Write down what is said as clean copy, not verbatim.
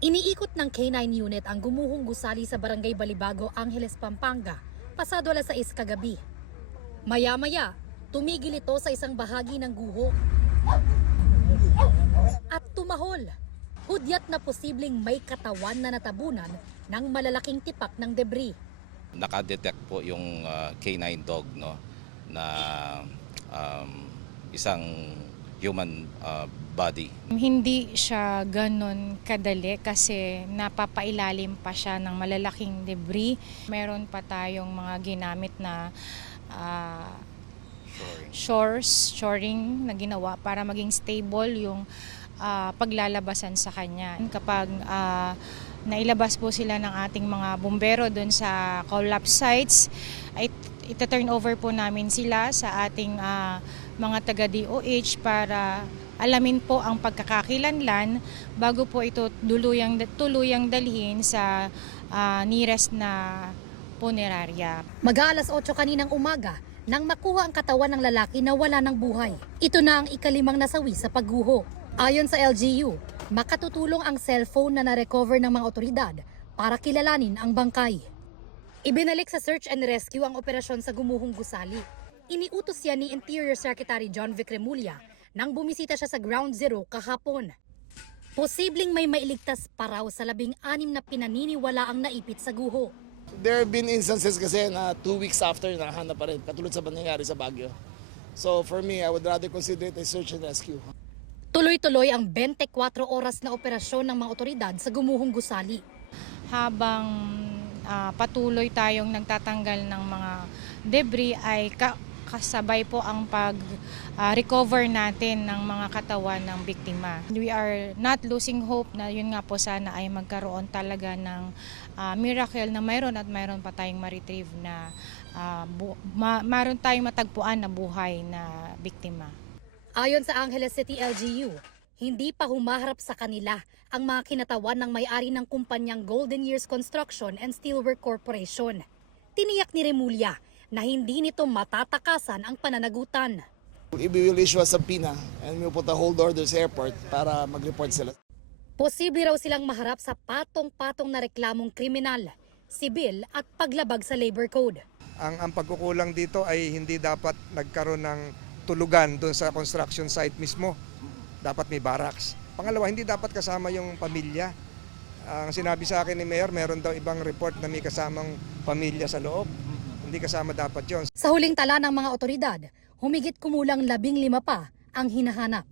Iniikot ng K9 unit ang gumuhong gusali sa Barangay Balibago, Angeles, Pampanga, pasado 6:00 kagabi. Maya-maya, tumigil ito sa isang bahagi ng guho at tumahol. Hudyat na posibleng may katawan na natabunan ng malalaking tipak ng debris. Nakadetect po yung K9 dog, no, na isang human body. Hindi siya ganon kadali kasi napapailalim pa siya ng malalaking debris. Meron pa tayong mga ginamit na shoring na ginawa para maging stable yung paglalabasan sa kanya. Kapag nailabas po sila ng ating mga bumbero doon sa collapse sites, ay ita-turn over po namin sila sa ating mga taga-DOH para alamin po ang pagkakakilanlan bago po ito tuluyang dalhin sa nearest na punerarya. Mag-aalas 8 kaninang umaga nang makuha ang katawan ng lalaki na wala ng buhay. Ito na ang ikalimang nasawi sa pagguho. Ayon sa LGU, makatutulong ang cellphone na na-recover ng mga otoridad para kilalanin ang bangkay. Ibinalik sa search and rescue ang operasyon sa gumuhong gusali. Iniutos yan ni Interior Secretary John Vic Remulla nang bumisita siya sa Ground Zero kahapon. Posibleng may mailigtas pa raw sa 16 na pinaniniwala ang naipit sa guho. There have been instances kasi na 2 weeks after nakahanap pa rin, katulad sa nangyari sa Baguio. So for me, I would rather consider it a search and rescue. Tuloy-tuloy ang 24 oras na operasyon ng mga otoridad sa gumuhong gusali. Habang patuloy tayong nagtatanggal ng mga debris ay kasabay po ang pag-recover natin ng mga katawan ng biktima. We are not losing hope na yun nga po sana ay magkaroon talaga ng miracle na mayroon pa tayong ma-retrieve na mayroon tayong matagpuan na buhay na biktima. Ayon sa Angeles City LGU, hindi pa humaharap sa kanila ang mga kinatawan ng may-ari ng kumpanyang Golden Years Construction and Steelwork Corporation. Tiniyak ni Remulla na hindi nito matatakasan ang pananagutan. We will issue a subpoena and we will put a hold order sa airport para mag-report sila. Posible raw silang maharap sa patong-patong na reklamong kriminal, sibil at paglabag sa labor code. Ang pagkukulang dito ay hindi dapat nagkaroon ng tulugan doon sa construction site mismo. Dapat may barracks. Pangalawa, hindi dapat kasama yung pamilya. Ang sinabi sa akin ni Mayor, meron daw ibang report na may kasamang pamilya sa loob. Hindi kasama dapat yon. Sa huling tala ng mga otoridad, humigit kumulang 15 pa ang hinahanap.